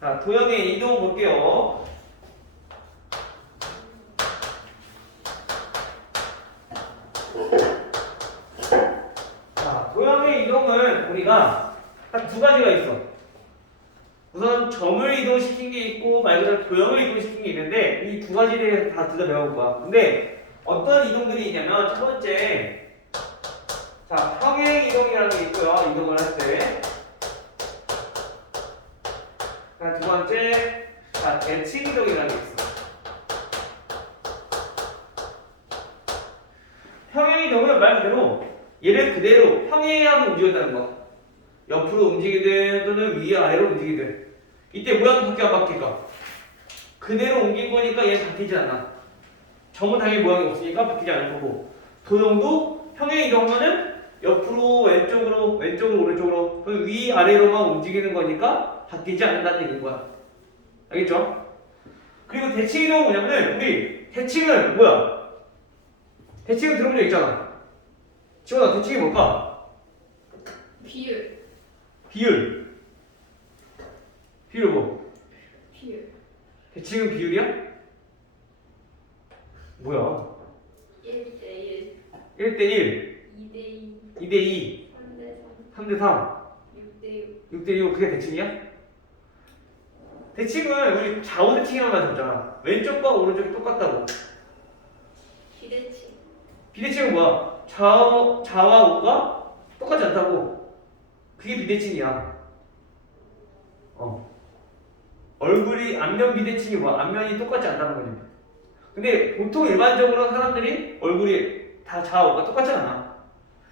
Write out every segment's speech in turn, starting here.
자, 도형의 이동 볼게요. 자, 도형의 이동은 우리가 딱 두 가지가 있어. 우선 점을 이동시킨 게 있고 말 그대로 도형을 이동시킨 게 있는데 이 두 가지에 대해서 다 둘 다 배워볼 거야. 근데 어떤 이동들이 있냐면 첫 번째, 자, 평행 이동이라는 게 있고요. 이동을 할 때. 자, 두 번째, 자, 대칭 이동이라는 게 있어. 평행 이동은 말 그대로 얘를 그대로 평행하게 움직였다는 거. 옆으로 움직이든 또는 위아래로 움직이든 이때 모양이 바뀌어 안 바뀔까? 그대로 옮긴 거니까 얘는 바뀌지 않아. 점은 당연히 모양이 없으니까 바뀌지 않을 거고, 도형도 평행 이동하면은 옆으로 왼쪽으로 오른쪽으로 위아래로만 움직이는 거니까 바뀌지 않는다는 얘기인 거야. 알겠죠? 그리고 대칭 이동은 뭐냐면은 우리 대칭은 뭐야? 대칭은 들어본 적 있잖아. 지원아, 대칭이 뭘까? 비율. 비율. 비율 뭐? 비율. 대칭은 비율이야? 뭐야? 1대1. 1대1, 2대2. 2대2, 3대3. 3대3, 6대6. 6대6, 그게 대칭이야? 대칭은 우리 좌우 대칭이라는 말 들었잖아. 왼쪽과 오른쪽이 똑같다고. 비대칭. 비대칭은 뭐야? 좌와 우가 똑같지 않다고. 그게 비대칭이야. 얼굴이 안면 비대칭이 뭐야? 앞면이 똑같지 않다는 거지. 근데 보통 일반적으로 사람들이 얼굴이 다 좌우가 똑같지 않아.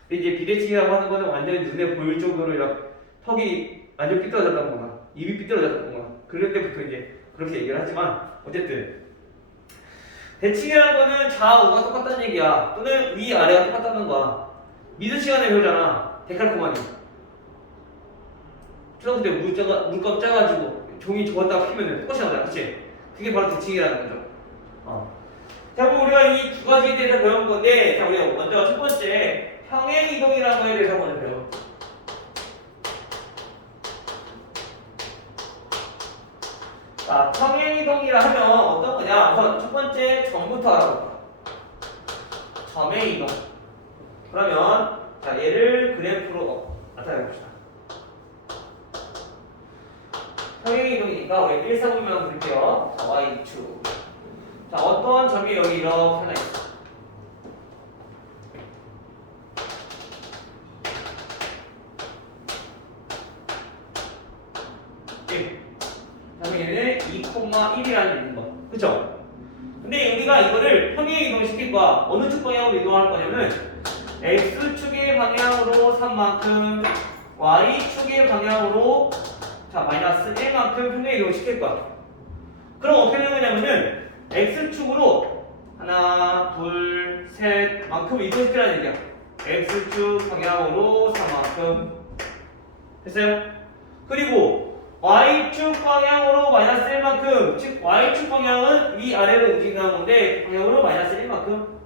근데 이제 비대칭이라고 하는 거는 완전히 눈에 보일 정도로 이렇게 턱이 완전 삐뚤어졌다거나 입이 삐뚤어졌다거나 그럴 때부터 이제 그렇게 얘기를 하지만 어쨌든 대칭이라는 거는 좌우가 똑같다는 얘기야. 또는 위아래가 똑같다는 거야. 미드 시간에 배우잖아. 데칼코마니. 초등학교 때 물감 짜가지고 종이 접었다가 피면 똑같이 나오잖아. 그치? 그게 바로 대칭이라는 거죠. 자, 그럼 우리가 이 두 가지에 대해서 배운 건데, 자, 우리가 먼저 첫 번째 평행 이동이라는 거에 대해서 먼저 배워. 자, 평행 이동이라 하면 어떤 거냐? 우선 첫 번째 점부터 알아볼까? 점의 이동. 그러면 자, 얘를 그래프로 나타내 봅시다. 평행 이동이니까 우리 일사분면 그릴게요. 자, y축. 자, 어떤 점이 여기 이렇게 하나 있어. 그러면 얘는 2,1이라는 얘기인 거. 그쵸? 근데 우리가 이거를 평행 이동시킬 거야. 어느 축 방향으로 이동할 거냐면 x축의 방향으로 3만큼 y축의 방향으로 자 마이너스 1만큼 평행 이동을 시킬 거야. 그럼 어떻게 되는 거냐면은 x축으로 하나, 둘, 셋 만큼 이동시키라는 얘기야. x축 방향으로 3만큼 됐어요? 그리고 y축 방향으로 마이너스 1만큼, 즉 y축 방향은 위아래로 움직이는 건데 그 방향으로 마이너스 1만큼,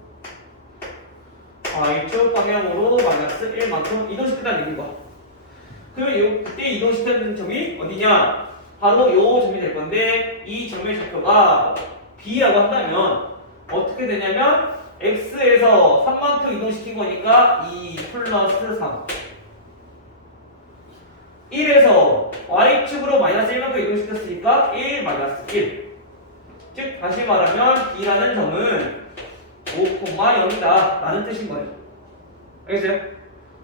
y축 방향으로 마이너스 1만큼 이동시킨다는 얘기인 거야. 그러면 그때 이동시키는 점이 어디냐? 바로 요 점이 될 건데 이 점의 좌표가 b라고 한다면 어떻게 되냐면 x에서 3만큼 이동시킨 거니까 2 플러스 3 1에서 y축으로 마이너스 1만큼 이동시켰으니까 1 마이너스 1. 즉 다시 말하면 b라는 점은 5,0이다 라는 뜻인 거예요. 알겠어요?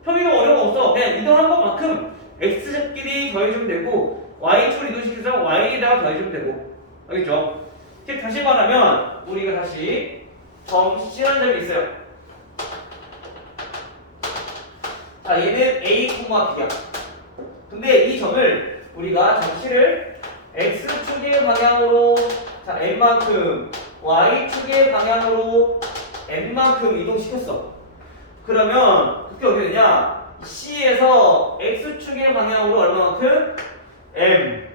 평이동 어려운 거 없어. 그냥 이동한 것만큼 x축끼리 더해주면 되고 y축을 이동시켜서 y에다가 더해주면 되고. 알겠죠? 즉 다시 말하면 우리가 다시 점 C라는 점이 있어요. 자, 얘는 A, B야. 근데 이 점을 우리가 점C를 x축의 방향으로 자 n만큼 y축의 방향으로 n만큼 이동시켰어. 그러면 그게 어떻게 되냐? C에서 x축의 방향으로 얼마만큼? m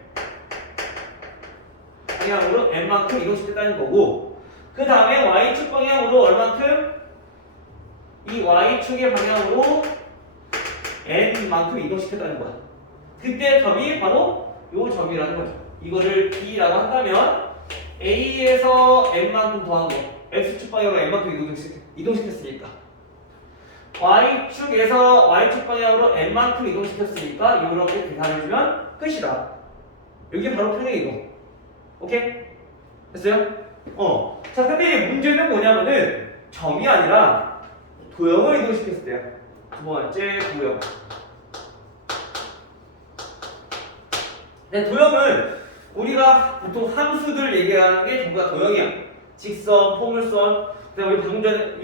방향으로 n만큼 이동시켰다는 거고, 그 다음에 y축 방향으로 얼만큼? 이 y축의 방향으로 n만큼 이동시켰다는 거야. 그때 점이 바로 요 점이라는 거죠. 이거를 B라고 한다면 A에서 N만큼 더한 거 X축 방향으로 N만큼 이동시켰으니까 Y축에서 Y축 방향으로 N만큼 이동시켰으니까 이렇게 계산해주면 끝이다. 이게 바로 평행 이동. 오케이? 됐어요? 자, 근데 이 문제는 뭐냐면은 점이 아니라 도형을 이동시켰을 때야. 두 번째 도형. 네, 도형은 우리가 보통 함수들 얘기하는 게 전부 다 도형이야. 직선, 포물선, 그다음에 우리 방금 전에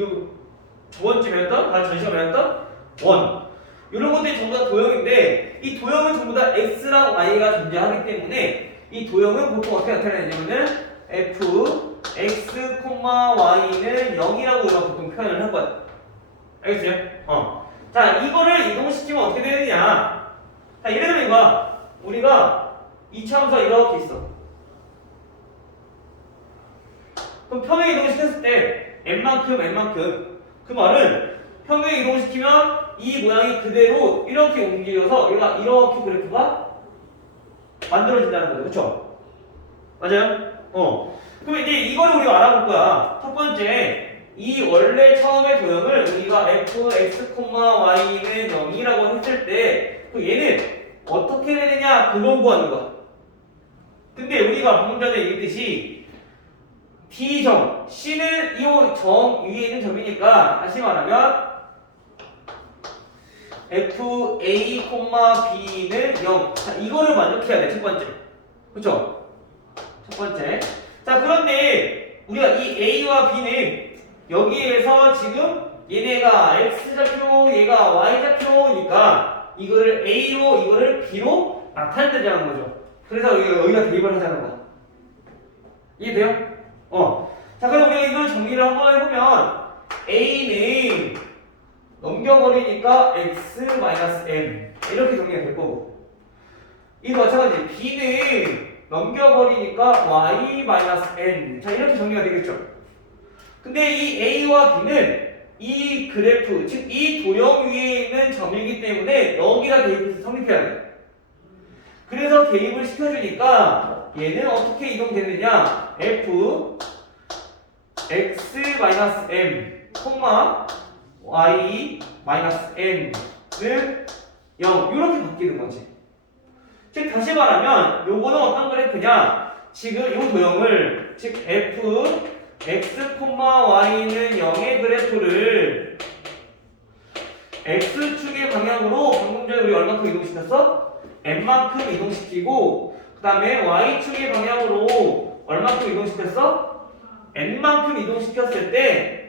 저번주에 배웠던, 전 시간에 배웠던 원. 이런 것들이 전부 다 도형인데 이 도형은 전부 다 x랑 y가 존재하기 때문에 이 도형은 보통 어떻게 나타내냐면은 f, x, y는 0이라고 우리가 보통 표현을 할 거야. 알겠어요? 자, 이거를 이동시키면 어떻게 되느냐? 자, 예를 들면 이거야. 우리가 2차 함수가 이렇게 있어. 그럼 평행 이동시켰을 때 n만큼 그 말은 평행 이동시키면 이 모양이 그대로 이렇게 움직여서 얘가 이렇게 그래프가 만들어진다는 거죠. 그쵸? 맞아요? 그럼 이제 이거를 우리가 알아볼 거야. 첫 번째, 이 원래 처음의 도형을 우리가 f, x, y는 0이라고 했을 때 그 얘는 어떻게 되느냐 그걸 구하는 거야. 근데 우리가 방금 전에 얘기했듯이 D점, C는 이 점 위에 있는 점이니까 다시 말하면 F, A, B는 0. 자, 이거를 만족해야 돼, 첫 번째. 그쵸? 첫 번째. 자, 그런데 우리가 이 A와 B는 여기에서 지금 얘네가 X좌표, 얘가 Y좌표니까 이거를 A로, 이거를 B로 나타낸다는 거죠. 그래서 여기가 대입을 하자는 거야. 이해돼요? 자, 그럼 우리가 이걸 정리를 한번 해보면 A는 넘겨버리니까 x-n 이렇게 정리가 될 거고 이거 마찬가지 B는 넘겨버리니까 y-n 자 이렇게 정리가 되겠죠. 근데 이 A와 B는 이 그래프 즉 이 도형 위에 있는 점이기 때문에 여기다 대입해서 성립해야 돼. 그래서 대입을 시켜주니까 얘는 어떻게 이동되느냐 f x-m, y-n은 0 이렇게 바뀌는 거지. 즉 다시 말하면 요거는 어떤 그래프냐 지금 이 도형을 즉 f, x, y는 0의 그래프를 x축의 방향으로 방금 전에 우리 얼마큼 이동시켰어? n만큼 이동시키고 그 다음에 y축의 방향으로 얼마큼 이동시켰어? n만큼 이동시켰을 때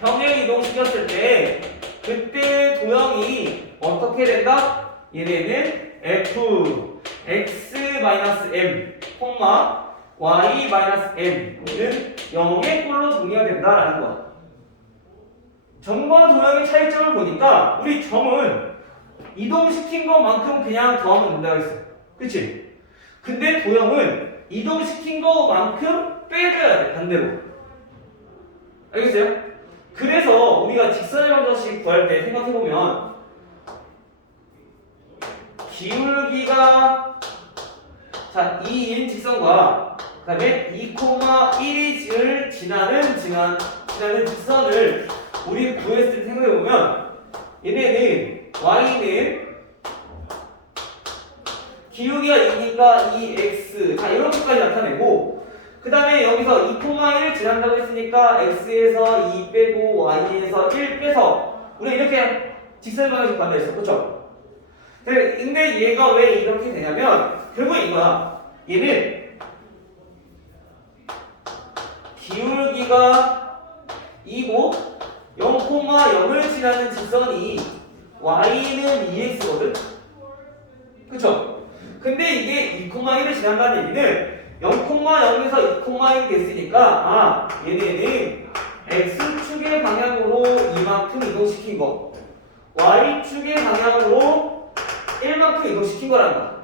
평행 이동시켰을 때 그때 도형이 어떻게 된다? 얘네는 f, x-m, y-m는 0의 꼴로 정리가 된다라는 거야. 점과 도형의 차이점을 보니까 우리 점은 이동시킨 것만큼 그냥 더하면 된다고 했어. 그치? 근데 도형은 이동시킨 것만큼 빼줘야 돼, 반대로. 알겠어요? 그래서 우리가 직선의 방정식 구할 때 생각해보면 기울기가 자 2인 직선과 그 다음에 2,1을 지나는 직선을 우리 구했을 때 생각해보면 얘네는 y는 기울기가 2니까 2x 자 이렇게까지 나타내고 그 다음에 여기서 2,1을 지난다고 했으니까 x에서 2 빼고 y에서 1 빼서 우리가 이렇게 직선의 방정식 구한다 했어. 그쵸? 근데 얘가 왜 이렇게 되냐면 결국 이거야. 얘는 기울기가 2고 0,0을 지나는 직선이 y는 2x거든. 그쵸? 근데 이게 2,1을 지난다는 얘기는 0,0에서 2,1이 됐으니까 얘네는 x축의 방향으로 이만큼 이동시킨 거 y축의 방향으로 1만큼 이동시킨 거란 거야.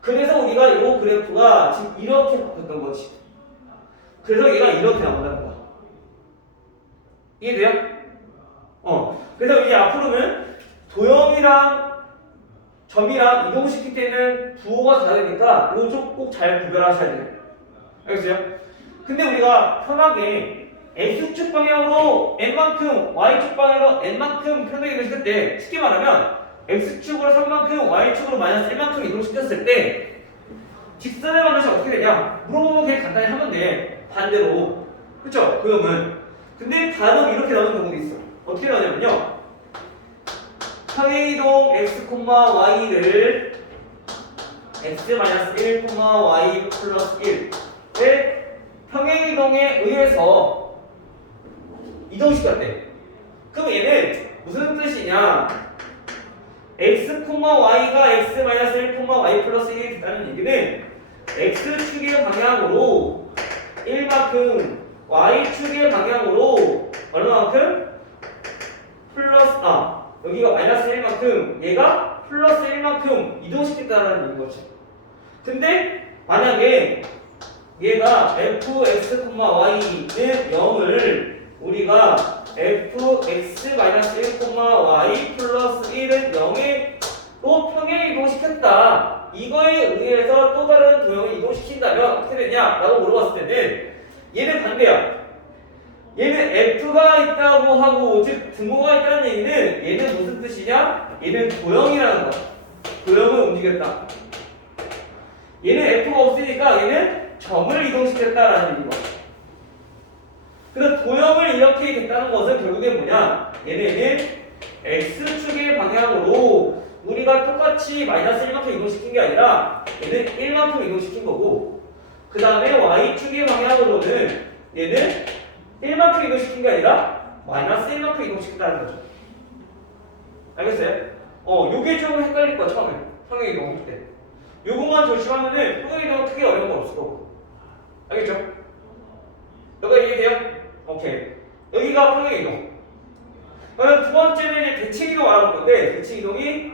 그래서 우리가 이 그래프가 지금 이렇게 바뀌었던 거지. 그래서 얘가 이렇게 나온다는 거야. 이해돼요? 그래서 이제 앞으로는 도형이랑 점이랑 이동시킬 때는 부호가 다르니까 이거 좀 꼭 잘 구별하셔야 돼요. 알겠어요? 근데 우리가 편하게 x축 방향으로 n만큼 y축 방향으로 n만큼 편하게 이동시킬 때 쉽게 말하면 x축으로 3만큼 y축으로 마이너스 1만큼 이동시켰을 때 직선의 방정식 어떻게 되냐? 물어보면 그냥 간단히 하면 돼. 반대로. 그쵸? 도형은. 근데 간혹 이렇게 나오는 경우도 있어. 어떻게 나오냐면요. 평행이동 x, y를 x-1, y 플러스 1의 평행이동에 의해서 이동시켰대. 그럼 얘는 무슨 뜻이냐? x, y가 x-1, y 플러스 1이 됐다는 얘기는 x축의 방향으로 1만큼 y축의 방향으로 얼마만큼? 플러스 여기가 마이너스 1만큼 얘가 플러스 1만큼 이동시켰다는 얘기인 거지. 근데 만약에 얘가 fx, y는 0을 우리가 fx-1, y 플러스 1은 0로 평행 이동시켰다. 이거에 의해서 또 다른 도형을 이동시킨다면 어떻게 되냐? 라고 물어봤을 때는 얘는 반대야. 얘는 f가 있다고 하고 즉 등호가 있다는 얘기는 얘는 무슨 뜻이냐? 얘는 도형이라는 거야. 도형을 움직였다. 얘는 f가 없으니까 얘는 점을 이동시켰다라는 얘기인 거야. 그래서 도형을 이렇게 됐다는 것은 결국에 뭐냐? 얘는 x축의 방향으로 우리가 똑같이 마이너스 1만큼 이동시킨 게 아니라 얘는 1만큼 이동시킨 거고 그 다음에 y축의 방향으로는 얘는 1만큼 이동시킨 게 아니라 마이너스 1만큼 이동시켰다는 거죠. 알겠어요? 요게 좀 헷갈릴 거야 처음에 평행 이동할 때. 요것만 조심하면은 평행 이동은 크게 어려운 건 없을 거고. 알겠죠? 여기가 이해돼요? 오케이. 여기가 평행 이동. 그럼 두 번째는 이제 대칭 이동 알아볼 건데 대칭 이동이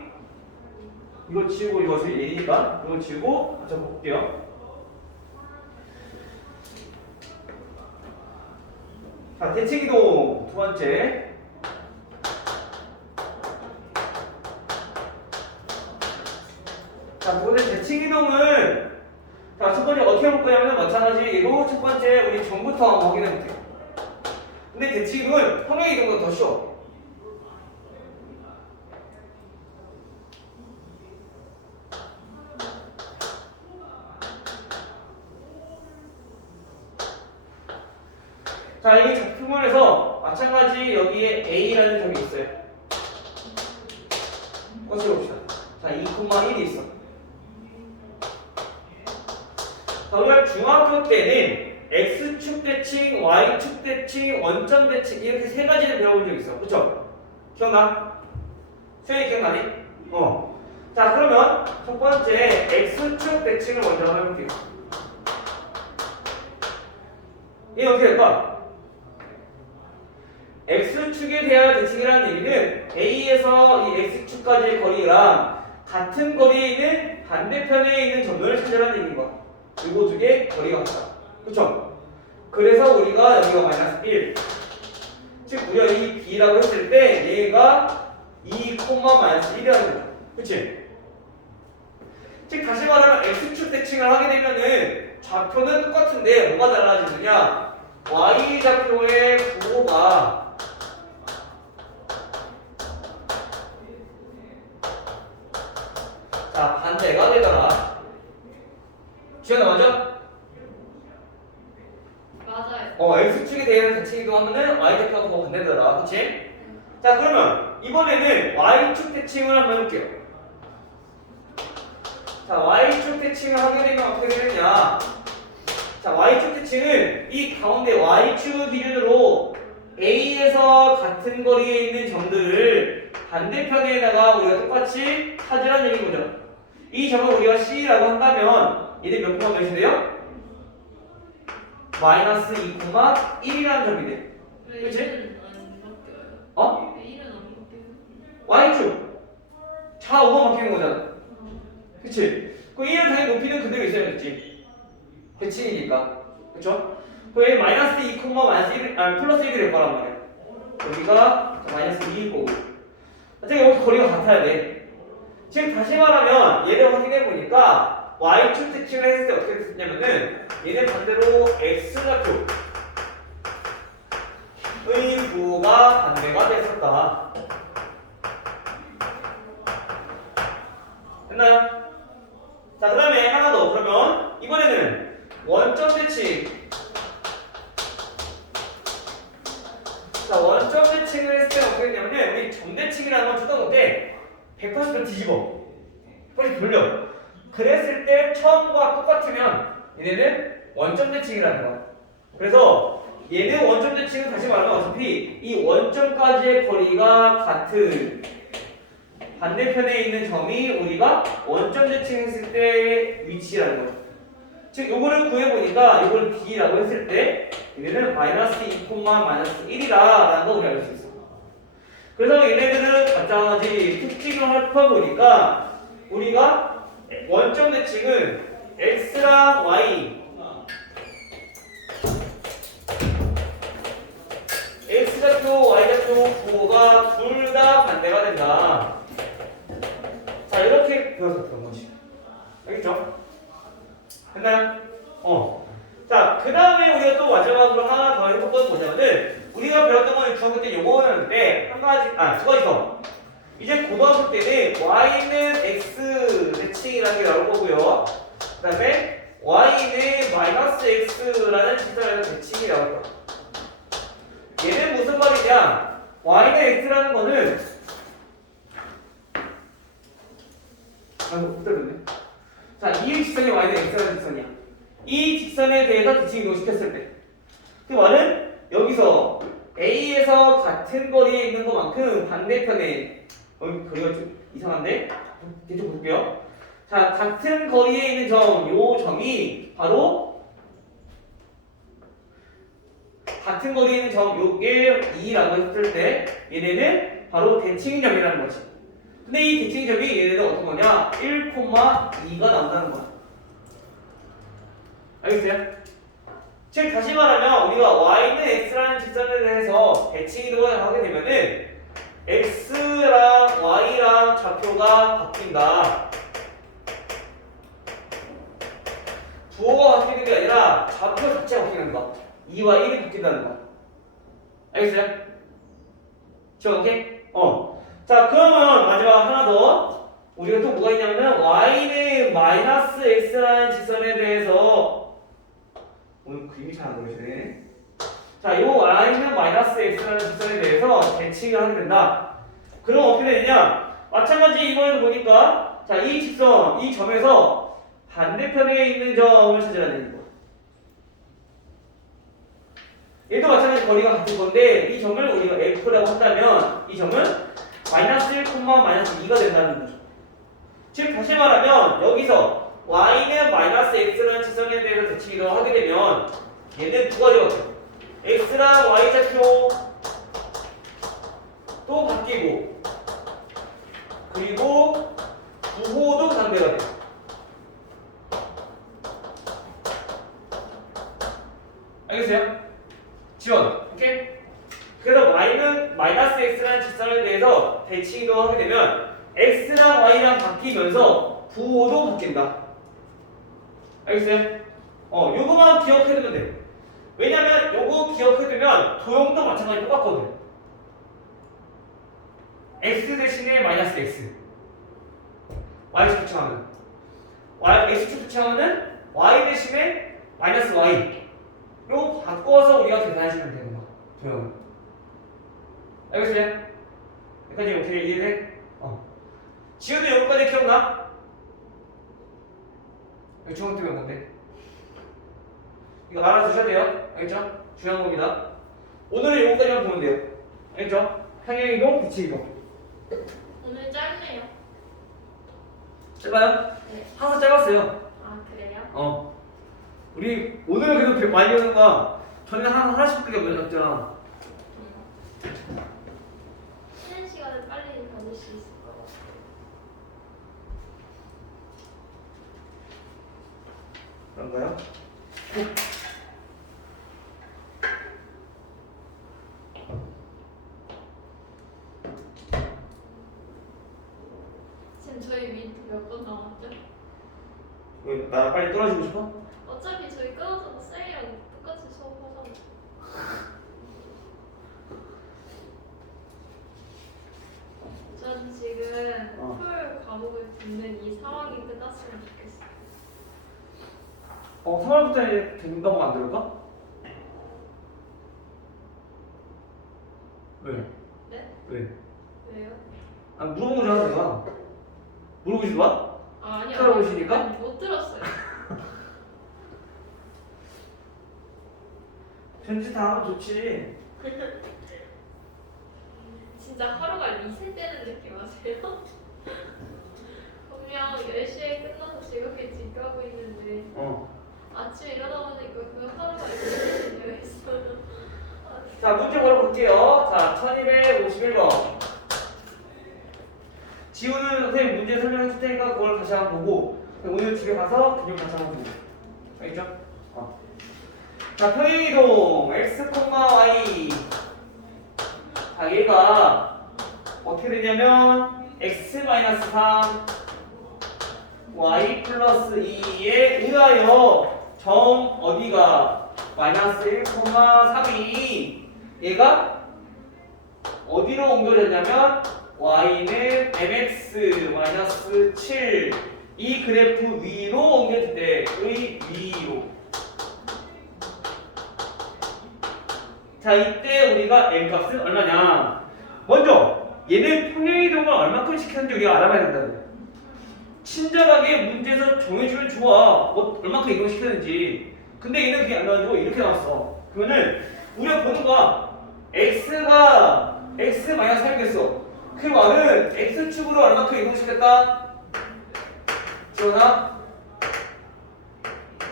이걸 지우고 이것을 A니까 이걸 지우고 같이 볼게요. 자, 대칭 이동 두 번째. 자, 두 번째 대칭 이동은 자, 첫 번째 어떻게 볼 거냐면 마찬가지로 첫 번째 우리 전부터 한번 확인해 볼게요. 근데 대칭 이동은 평행 이동보다 더 쉬워. 자, 여기 작품원에서 마찬가지 여기에 A라는 점이 있어요. 꽂혀 봅시다. 자, 2,1이 있어. 자, 우리가 중학교 때는 X축 대칭, Y축 대칭, 원점 대칭 이렇게 세 가지를 배워본 적 있어. 그쵸? 기억나? 수영이 기억나니? 자, 그러면 첫 번째 X축 대칭을 먼저 한번 해볼게요. 이게 어떻게 될까? X축에 대한 대칭이라는 얘기는 A에서 이 X축까지의 거리랑 같은 거리에 있는 반대편에 있는 점을 찾으라는 얘기인 거야. 이거 두 개 거리가 같다. 그쵸? 그래서 우리가 여기가 마이너스 1. 즉, 우리가 이 B라고 했을 때 얘가 2, 마이너스 1이라는 거죠. 그치? 즉, 다시 말하면 X축 대칭을 하게 되면은 좌표는 똑같은데 뭐가 달라지느냐? Y좌표의 부호가 자, 반대가 되더라. 기억나 맞아? 맞아요. X축에 대한 대칭 이동하면은 Y좌표가 더 반대더라. 그치? 자, 그러면 이번에는 Y축 대칭을 한번 해볼게요. 자, Y축 대칭을 하게 되면 어떻게 되느냐? 자, Y축 대칭은 이 가운데 Y축 기준으로 A에서 같은 거리에 있는 점들을 반대편에다가 우리가 똑같이 찾으라는 얘기인 거죠. 이 점을 우리가 C라고 한다면 얘는 몇 콤마 몇이 돼요? 마이너스 2,1이라는 점이 돼. 그치? A는 안 바뀌어요. A는 안 바뀌어요. Y축 좌우가 바뀌는 거잖아. 그치? 그 1은 당연히 높이는 그대로 있어야겠지. 대칭이니까. 그쵸? 그럼 마이너스 2, 마이너스 1, 플러스 1이 될 거란 말이야. 여기가 마이너스 2일 거고. 어차피 여기 거리가 같아야 돼. 지금 다시 말하면 얘를 확인해 보니까 y축 특징을 했을 때 어떻게 됐냐면은 얘는 반대로 x좌표 의 부호가 반대가 됐었다. 됐나요? 자, 그 다음에 하나 더. 그러면 이번에는 원점 대칭. 자, 원점 대칭을 했을 때 어떻게 되냐면 우리 점대칭이라는 건 초등학교 때 180도 뒤집어. 180 돌려. 그랬을 때 처음과 똑같으면 얘네는 원점 대칭이라는 거야. 그래서 얘는 원점 대칭은 다시 말하면 어차피 이 원점까지의 거리가 같은 반대편에 있는 점이 우리가 원점 대칭했을 때의 위치라는 거죠. 즉 요거를 구해보니까 이걸 B라고 했을 때 얘네는 마이너스 2, 마이너스 1이라는 거 우리 알 수 있어. 그래서 얘네들은 마찬가지 특징을 살펴보니까 우리가 원점 대칭은 X랑 Y X좌표, Y좌표 부호가 둘 다 반대가 된다. 자, 이렇게 배웠었던 거지. 알겠죠? 됐나요? 자, 그 다음에 우리가 또 마지막으로 하나 더 해볼 건 뭐냐면은 우리가 배웠던 건 중학교 때 요거였는데 한 가지, 두 가지 더. 이제 고등학교 때는 y는 x 대칭이라는 게 나올 거고요. 그 다음에 y는 마이너스 x라는 직선에서 대칭이 나올 거야. 얘는 무슨 말이냐? y는 x라는 거는 못들었네. 자, 이 직선이 y는 x라는 직선이야. 이 직선에 대해서 대칭 이동시켰을 때 그 말은 여기서 A에서 같은 거리에 있는 것만큼 반대편에 거리가 좀 이상한데? 대충 볼게요. 자, 같은 거리에 있는 점, 요 점이 바로 같은 거리에 있는 점, 요게 2라고 했을 때 얘네는 바로 대칭점이라는 거지. 근데 이 대칭점이 얘네는 어떤 거냐? 1,2가 나온다는 거야. 알겠어요? 즉 다시 말하면 우리가 y는 x라는 직선에 대해서 대칭 이동을 하게 되면은 x랑 y랑 좌표가 바뀐다. 부호가 바뀌는 게 아니라 좌표 자체가 바뀌는 거야. 2와 1이 바뀐다는 거야. 알겠어요? 저 오케이? 자, 그러면 마지막 하나 더. 우리가 또 뭐가 있냐면은 y는 마이너스 x라는 직선에 대해서 오늘 그림이 잘 안 보이시네. 자, 요 y는 마이너스 x라는 직선에 대해서 대칭을 하게 된다. 그럼 어떻게 되느냐? 마찬가지 이번에도 보니까 자, 이 직선, 이 점에서 반대편에 있는 점을 찾아야 되는 거야. 얘도 마찬가지 거리가 같은 건데 이 점을 우리가 f라고 한다면 이 점은 마이너스 1, 마이너스 2가 된다는 거죠. 즉 다시 말하면 여기서 y는 마이너스 x라는 직선에 대해서 대칭을 하게 되면 얘는 두 가지가 돼요. x랑 y좌표 또 바뀌고 그리고 부호도 반대가 돼요. 알겠어요? 지원. 오케이? 그래서 y는 마이너스 x라는 직선에 대해서 대칭도 하게 되면 x랑 y랑 바뀌면서 부호도 바뀐다. 알겠어요? 요거만 기억해두면 돼. 왜냐면 요거 기억해두면 도형도 마찬가지 똑같거든. x 대신에 마이너스 x y축 특징하면 x축 특징하면은 y 대신에 마이너스 y 요 바꿔서 우리가 계산해주면 되는 거야. 도형은. 알겠어요? 여기까지 어떻게 이해돼? 지우도 여기까지 기억나? 이거 중학 때문에 뭔데? 이거 알아두셔야 돼요. 알겠죠? 중요한 겁니다. 오늘은 여기까지만 보면 돼요. 알겠죠? 평행이동, 비치이동. 오늘 짧네요. 짧아요? 네. 항상 짧았어요. 아, 그래요? 우리 오늘은 그래도 많이 오는가? 전에 하나씩밖에 없잖아. 쉬는 시간을 빨리 가질 수 있을 것 같아요. 그런가요? 지금 저희 나 빨리 떨어지고 싶어? 어차피 저희 끊어져서 쌤이랑 똑같이 수업하잖아. 전 지금 토요일 과목을 듣는 이 상황이 끝났으면 좋겠어. 3월부터 된다고 만들까? 왜? 네? 왜? 왜요? 아 물어보자 내가. 물어보지도 마? 아, 아니요. 찾아보시니까? 아니, 못 들었어요. 전체 다 하면 좋지. 진짜 하루가 리셋되는 느낌 아세요? 분명 10시에 끝나서 즐겁게 집 가고 있는데 아침에 일어나 보니까 그 하루가 리셋이 되어 있어요. 자 문제 걸어볼게요. 자 1251번. 지우는 선생님 문제 설명해 줄 테니까 그걸 다시 한번 보고 오늘 집에 가서 근육 다시 한번 보고. 알겠죠? 자 평행이동 x, y. 자 얘가 어떻게 되냐면 x-3 y 플러스 2에 의하여 점 어디가 마이너스 1, 3이 얘가 어디로 옮겨졌냐면 y는 mx 마이너스 7 이 그래프 위로 옮겨질 때의 위로. 자 이때 우리가 m 값은 얼마냐. 먼저 얘는 평행이동을 얼마큼 시켰는지 우리가 알아봐야 된다고. 친절하게 문제에서 정해주면 좋아. 얼마큼 이동시켰는지. 근데 얘는 그게 안 나와가지고 이렇게 나왔어. 그러면은 우리가 보는 거야. x가 x-3이겠어. 그 말은 x축으로 얼마큼 이동시켰다? 지원아?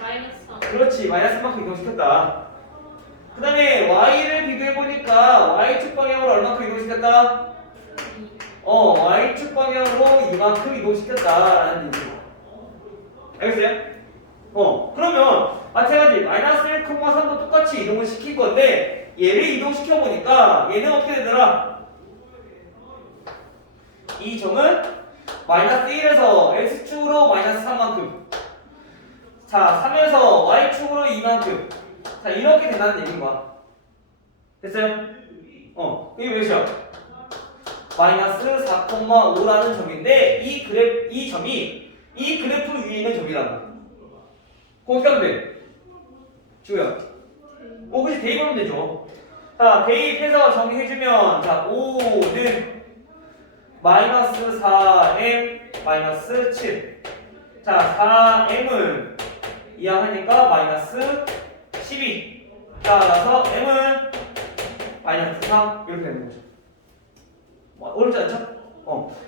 마이너스 3. 그렇지. 마이너스 3만큼 이동시켰다. 그 다음에 y를 비교해보니까 y축 방향으로 얼마큼 이동시켰다? y축 방향으로 이만큼 이동시켰다라는 얘기죠. 알겠어요? 그러면 마찬가지 마이너스 1,3도 똑같이 이동을 시킬 건데 얘를 이동시켜보니까 얘는 어떻게 되더라? 이 점은 마이너스 1에서 x축으로 마이너스 3만큼, 자 3에서 y축으로 2만큼, 자 이렇게 된다는 얘기인 거야. 됐어요? 이게 몇이야? 마이너스 4,5라는 점인데 이 점이 이 그래프 위에 있는 점이라고. 그럼 어떻게 하면 돼? 지우야. 그치 대입하면 되죠. 자 대입해서 정리해주면 자 5는 마이너스 4m 마이너스 7. 자 4m은 이항하니까 마이너스 12. 따라서 m은 마이너스 3 이렇게 되는 거죠. 어렵지 않죠?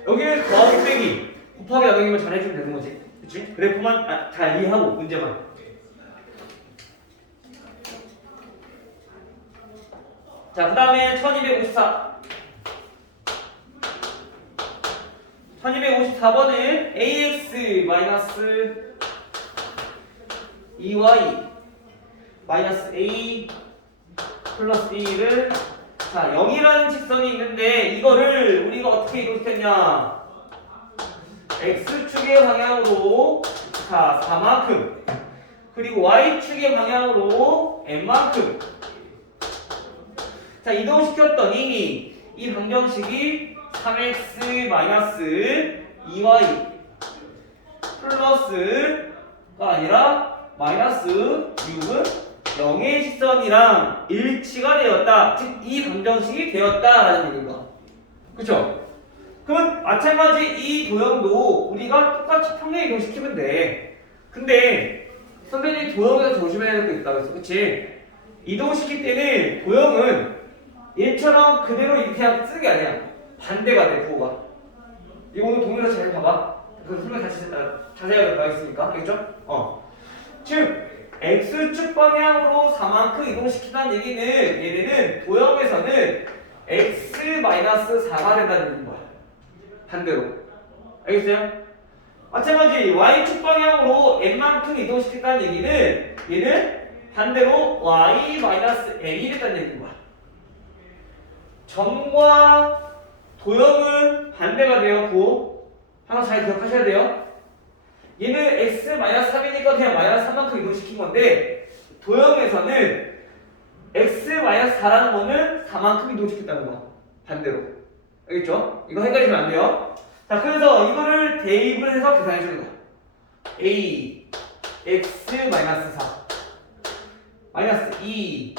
여기는 더하기 빼기 곱하기 나누기만 잘 해주면 되는 거지. 그치? 그래프만 잘 이해하고 문제만. 자 그 다음에 1254. 1254번은 ax 마이너스 2y 마이너스 a 플러스 1을 자 0이라는 직선이 있는데 이거를 우리가 어떻게 이동시켰냐. x축의 방향으로 자 4만큼 그리고 y축의 방향으로 n만큼 자 이동시켰더니 이 방정식이 3x 마이너스 2y 플러스가 아니라 마이너스 6은 0의 직선이랑 일치가 되었다. 즉 이 방정식이 되었다라는 얘기인가. 그쵸? 그러면 마찬가지 이 도형도 우리가 똑같이 평행 이동시키면 돼. 근데 선생님이 도형에서 조심해야 될 게 있다고 했어. 그치? 이동시킬 때는 도형은 얘처럼 그대로 이렇게 그냥 쓰는 게 아니야. 반대가 돼, 부호가. 이거 오늘 동영상 잘 봐봐. 그 설명 다시 자세하게 나와 있으니까. 알겠죠? 즉 x축 방향으로 4만큼 이동시킨다는 얘기는 얘네는 도형에서는 x-4가 된다는 얘기인 거야. 반대로. 알겠어요? 마찬가지 y축 방향으로 n만큼 이동시켰다는 얘기는 얘는 반대로 y-n이 됐다는 얘기인 거야. 점과 도형은 반대가 돼요. 부호. 하나 잘 기억하셔야 돼요. 얘는 x-3이니까 그냥 -3만큼 이동시킨 건데 도형에서는 x-4라는 거는 4만큼 이동시켰다는 거야. 반대로. 알겠죠? 이거 헷갈리시면 안 돼요. 자, 그래서 이거를 대입을 해서 계산해 주는 거야. a x-4 마이너스 2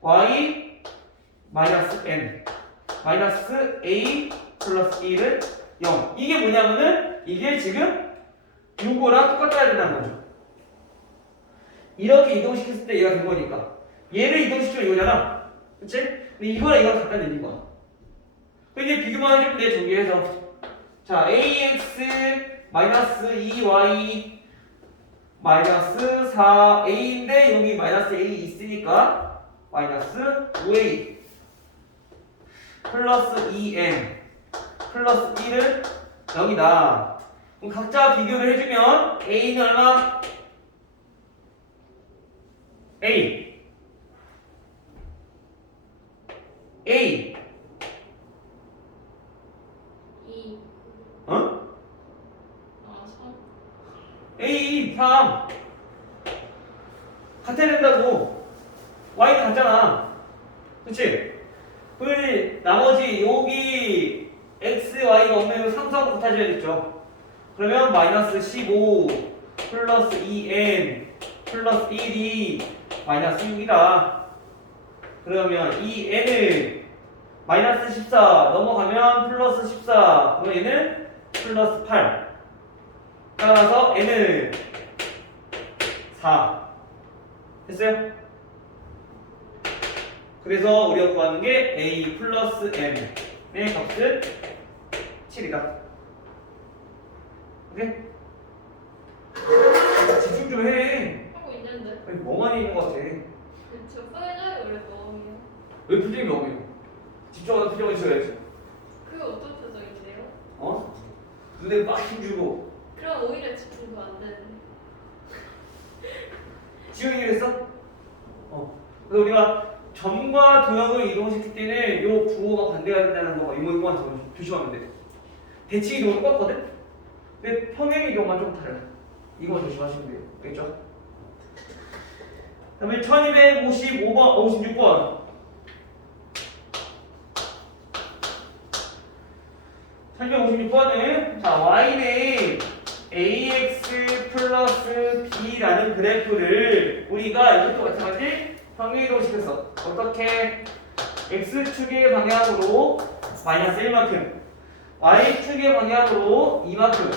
y 마이너스 n 마이너스 a 플러스 1은 0. 이게 뭐냐면은 이게 지금 요거랑 똑같아야 된다는 거죠. 이렇게 이동시켰을 때 얘가 된 거니까 얘를 이동시키면 이거잖아. 그치? 근데 이거랑 이거랑 갖다 내린 거야. 이게 비교만 해주면 돼. 정리해서 자 ax 마이너스 2y 마이너스 4a인데 여기 마이너스 a 있으니까 마이너스 5a 플러스 2m 플러스 1은 0이다. 그럼 각자 비교를 해주면 a는 얼마? a a 2. 어? 아, 3. a 3 같아야 된다고. y는 같잖아. 그치? 그 나머지 여기 x, y가 없는 상수하고 같아져야겠죠. 그러면 마이너스 15 플러스 2n 플러스 1이 마이너스 6이다. 그러면 이 n은 마이너스 14 넘어가면 플러스 14. 그럼 얘는 플러스 8. 따라서 n은 4. 됐어요? 그래서 우리가 구하는 게 a 플러스 m의 값은 7이다. 오케이? 집중 좀 해. 하고 있는데. 아니, 멍하니 있는 것 같아. 저 써야죠, 원래 너무. 왜 표정이 멍해요? 집중하는 표정을 지어야지. 그게 어떤 표정인데요? 어? 눈에 막 힘주고. 그럼 오히려 집중도 안 되는데. 지훈이 그랬어? 그래서 우리가 점과 도형을 이동시킬 때는 요 부호가 반대가 된다는 거 이거만 조심하면 돼. 대칭 이동은 똑같거든? 근데 평행 이동만 좀 달라. 이거 조심하시면 돼요. 알겠죠? 다음에 1255번, 56번. 1256번은 자 y는 ax 플러스 b라는 그래프를 우리가 이것도 마찬가지 평행이동시켰어. 어떻게? x축의 방향으로 마이너스 1만큼 y축의 방향으로 2만큼.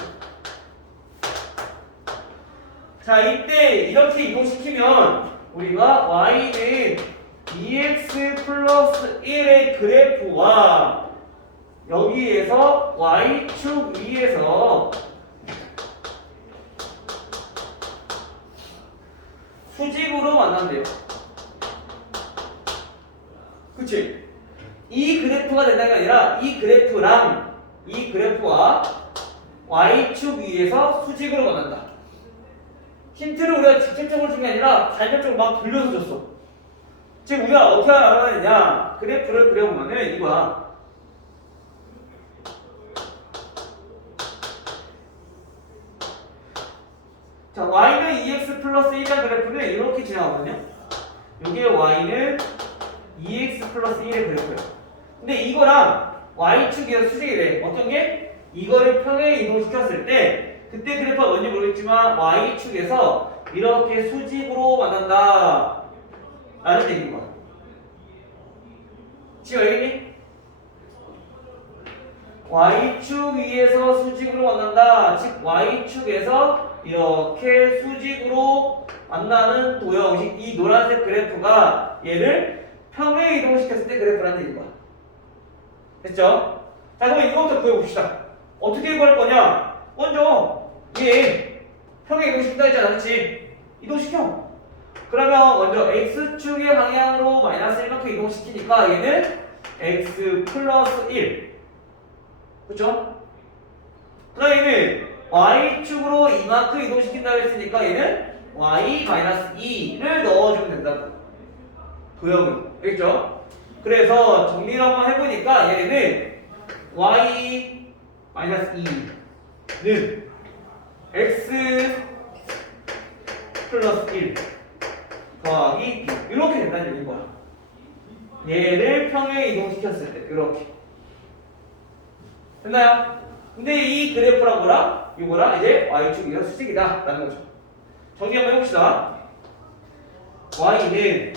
자 이때 이렇게 이동시키면 우리가 y는 2x 플러스 1의 그래프와 여기에서 y축 위에서 수직으로 만난대요. 그치? 이 그래프가 된다는 게 아니라 이 그래프랑 이 그래프와 y축 위에서 수직으로 만난다. 힌트를 우리가 직접적으로 준 게 아니라 간접적으로 막 돌려서 줬어. 지금 우리가 어떻게 알아내냐? 그래프를 그려보면은 이거야. 자, y는 2x 플러스 1이라는 그래프는 이렇게 지나가거든요. 여기에 y는 2x 플러스 1의 그래프예요. 근데 이거랑 y축이랑 수직이 돼. 어떤 게? 이거를 평행 이동시켰을 때 그때 그래프가 뭔지 모르겠지만 y축에서 이렇게 수직으로 만난다 라는 얘기인 거야. 지금 알겠니? y축 위에서 수직으로 만난다. 즉 y축에서 이렇게 수직으로 만나는 도형, 이 노란색 그래프가 얘를 평행 이동시켰을 때 그래프라는 얘기인 거야. 됐죠? 자, 그럼 이거부터 보여봅시다. 어떻게 구할 거냐? 먼저 얘 평행 이동시킨다 했잖아, 그치? 이동시켜. 그러면 먼저 x축의 방향으로 마이너스 1만큼 이동시키니까 얘는 x 플러스 1. 그쵸? 그 다음에 얘는 y축으로 이만큼 이동시킨다고 했으니까 얘는 y 마이너스 2를 넣어주면 된다고. 도형은. 알겠죠? 그래서 정리를 한번 해보니까 얘는 y 마이너스 2는 x 플러스 1 더하기 b 이렇게 된다는 얘기인 거야. 얘를 평행 이동시켰을 때 이렇게 됐나요? 근데 이 그래프랑 뭐랑 이거랑 이제 y축이랑 수직이다 라는 거죠. 정리 한번 해봅시다. y는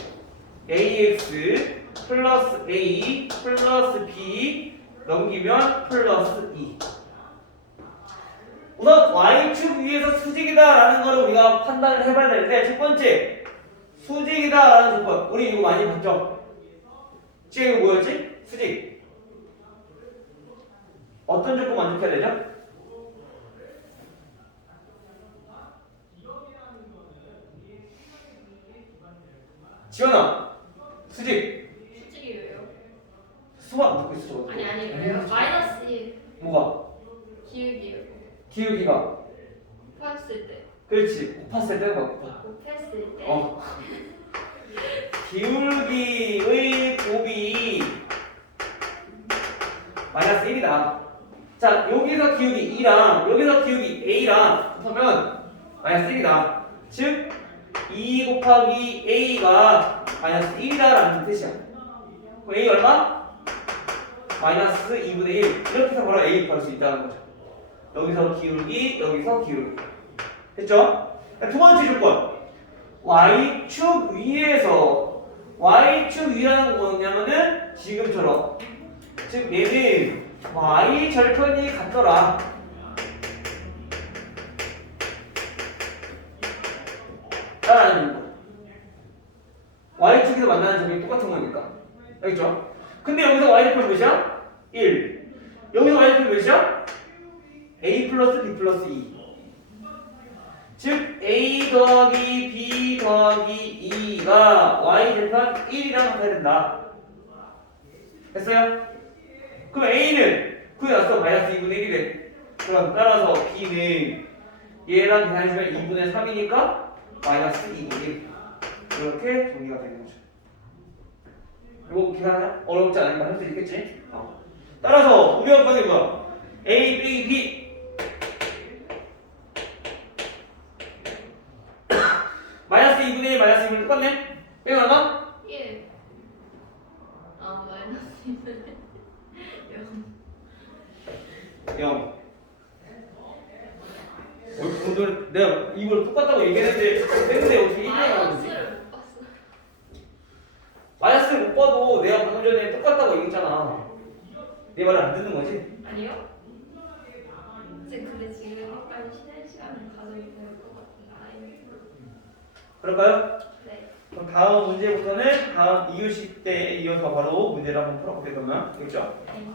ax 플러스 a 플러스 b 넘기면 플러스 2. 우선 y축 위에서 수직이다라는 걸 우리가 판단을 해봐야 되는데, 첫 번째 수직이다라는 조건 우리 이거 많이 봤죠? 지금 이거 뭐였지? 수직. 어떤 조건 만족해야 되죠? 지원아, 수직. 수직이에요. 수학 듣고 있어 저거. 아니 그래요. 마이너스 1 뭐가? 기울기요. 기울기가. 곱했을 때. 그렇지. 곱했을 때가 곱하. 곱했을 때. 기울기의 곱이 마이너스 1이다. 자, 여기서 기울기 2랑 여기서 기울기 A랑 곱하면 마이너스 1이다. 즉, 2 곱하기 A가 마이너스 1이다라는 뜻이야. 그럼 A 얼마? 마이너스 2분의 1. 이렇게 해서 바로 A 구할 수 있다는 거죠. 여기서 기울기, 여기서 기울기. 됐죠? 두 번째 조건. Y축 위에서 Y축 위라는 건 뭐냐면은 지금처럼 즉 얘는 Y 절편이 같더라 라는 거. Y축에서 만나는 점이 똑같은 거니까 알겠죠? 근데 여기서 Y절편 몇이야? 1. 여기서 Y절편 몇이야? A 플러스 B 플러스 2. 즉 A 더하기 B 더하기 2가 Y절편 1이랑 같아야 된다. 됐어요? 그럼 A는 구해놨어. 마이너스 2분의 1이래. 그럼 따라서 B는 얘랑 계산해주면 2분의 3이니까 마이너스 2분의 1. 이렇게 정리가 되는 거죠. 이거 계산 어렵지 않으니까 할 수 있겠지? 따라서 우리가 보는 게 뭐야? A, B, B 마이너스 2분의 1, 마이너스 2분의 똑같네? 빼면 얼마? 1. 마이너스 1. 0. 0. 오늘 내가 이걸 똑같다고 얘기했는데 어떻게 1이 나오는지? 마이너스를 못 봤어. 마이너스를 못 봐도 내가 방금 전에 똑같다고 얘기했잖아. 내 말을 안 듣는 거지? 아니요? 근데 지금 약간 쉬는 시간을 가져도 될 것 같은데. 그럴까요? 네. 그럼 다음 문제부터는 다음 2교시 때 이어서 바로 문제를 한번 풀어볼게요. 그러면 알겠죠? 네.